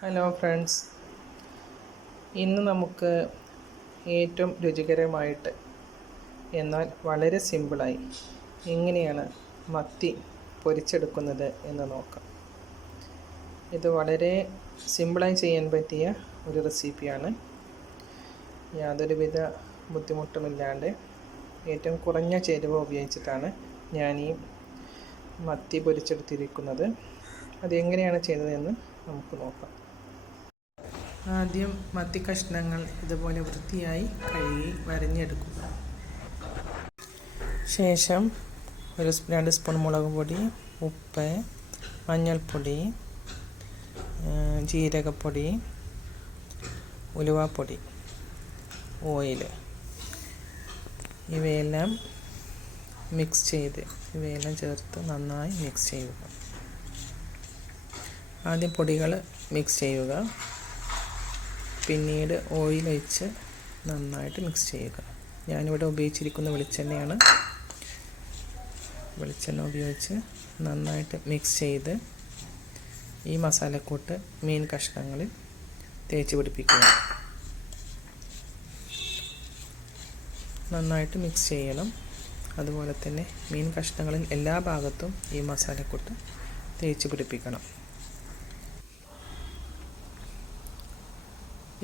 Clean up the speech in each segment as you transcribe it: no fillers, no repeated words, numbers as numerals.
Hello friends, ഇന്ന് നമുക്ക് ഏറ്റവും രുചികരമായിട്ട് എന്നാൽ വളരെ സിമ്പിളായി എങ്ങനെയാണ് മത്തി പൊരിച്ചെടുക്കുന്നത് എന്ന് നോക്കാം. ഇത് വളരെ സിമ്പിളായി ചെയ്യാൻ പറ്റിയ ഒരു റെസിപ്പിയാണ്. യാതൊരുവിധ ബുദ്ധിമുട്ടുമില്ലാണ്ട് ഏറ്റവും കുറഞ്ഞ ചേരുവ ഉപയോഗിച്ചിട്ടാണ് ഞാൻ ഈ മത്തി പൊരിച്ചെടുത്തിരിക്കുന്നത്. അതെങ്ങനെയാണ് ചെയ്തതെന്ന് നമുക്ക് നോക്കാം. ആദ്യം മത്തി കഷ്ണങ്ങൾ ഇതുപോലെ വൃത്തിയായി കഴുകി വരഞ്ഞെടുക്കുക. ശേഷം 2 സ്പൂൺ മുളക് പൊടി, ഉപ്പ്, മഞ്ഞൾപ്പൊടി, ജീരകപ്പൊടി, ഉലുവാപ്പൊടി, ഓയിൽ ഇവയെല്ലാം ചേർത്ത് നന്നായി മിക്സ് ചെയ്യുക. ആദ്യം പൊടികൾ മിക്സ് ചെയ്യുക, പിന്നീട് ഓയിൽ ഒഴിച്ച് നന്നായിട്ട് മിക്സ് ചെയ്യുക. ഞാനിവിടെ ഉപയോഗിച്ചിരിക്കുന്ന വെളിച്ചെണ്ണയാണ്. വെളിച്ചെണ്ണ ഉപയോഗിച്ച് നന്നായിട്ട് മിക്സ് ചെയ്ത് ഈ മസാലക്കൂട്ട് മീൻ കഷ്ണങ്ങളിൽ തേച്ച് പിടിപ്പിക്കുക. നന്നായിട്ട് മിക്സ് ചെയ്യണം. അതുപോലെ തന്നെ മീൻ കഷ്ണങ്ങളിൽ എല്ലാ ഭാഗത്തും ഈ മസാലക്കൂട്ട് തേച്ച് പിടിപ്പിക്കണം.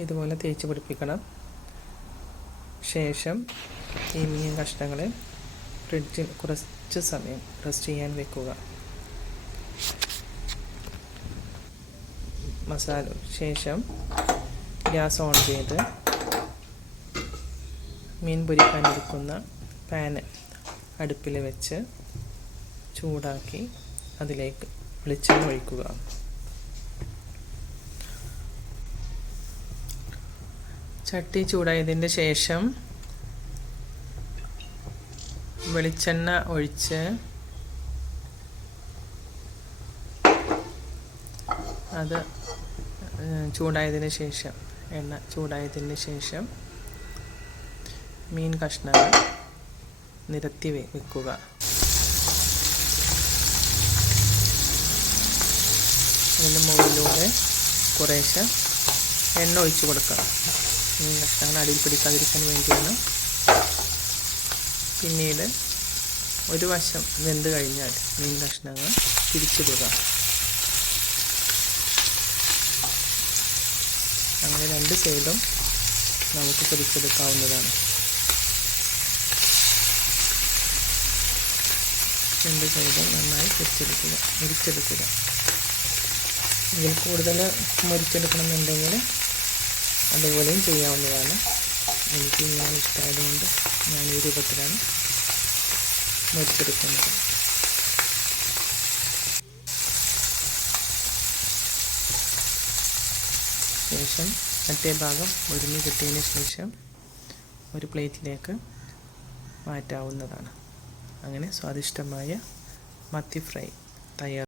ഇതുപോലെ തേച്ച് പിടിപ്പിക്കണം. ശേഷം ഈ മീൻ കഷ്ണങ്ങളെ ഫ്രിഡ്ജിൽ കുറച്ച് സമയം റെസ്റ്റ് ചെയ്യാൻ വെക്കുക. ശേഷം ഗ്യാസ് ഓൺ ചെയ്ത് മീൻ പൊരിക്കാനിരിക്കുന്ന പാന് അടുപ്പിൽ വെച്ച് ചൂടാക്കി അതിലേക്ക് വെളിച്ചെണ്ണ ഒഴിക്കുക. ചട്ടി ചൂടായതിന് ശേഷം വെളിച്ചെണ്ണ ഒഴിച്ച് അത് എണ്ണ ചൂടായതിന് ശേഷം മീൻ കഷ്ണങ്ങൾ നിരത്തി വെക്കുക. അതിന് മുകളിലൂടെ കുറേശ്ശെ എണ്ണ ഒഴിച്ച് കൊടുക്കണം. മീൻ കഷ്ണങ്ങൾ അടിയിൽ പിടിക്കാതിരിക്കാൻ വേണ്ടിയാണ്. പിന്നീട് ഒരു വശം വെന്ത് കഴിഞ്ഞാൽ മീൻ കഷ്ണങ്ങൾ തിരിച്ചിടുക. അങ്ങനെ 2 സൈഡും നമുക്ക് പൊരിച്ചെടുക്കാവുന്നതാണ്. 2 സൈഡും നന്നായി മുരിച്ചെടുക്കുക. ഇതിൽ കൂടുതൽ മുരിച്ചെടുക്കണമെന്നുണ്ടെങ്കിൽ അതുപോലെയും ചെയ്യാവുന്നതാണ്. എനിക്ക് ഇങ്ങനെ ഇഷ്ടമായതുകൊണ്ട് ഞാൻ ഈ രൂപത്തിലാണ് മുരിച്ചെടുക്കുന്നത്. ശേഷം മറ്റേ ഭാഗം മുരിഞ്ഞ് കിട്ടിയതിന് ശേഷം ഒരു പ്ലേറ്റിലേക്ക് മാറ്റാവുന്നതാണ്. അങ്ങനെ സ്വാദിഷ്ടമായ മത്തി ഫ്രൈ തയ്യാർ.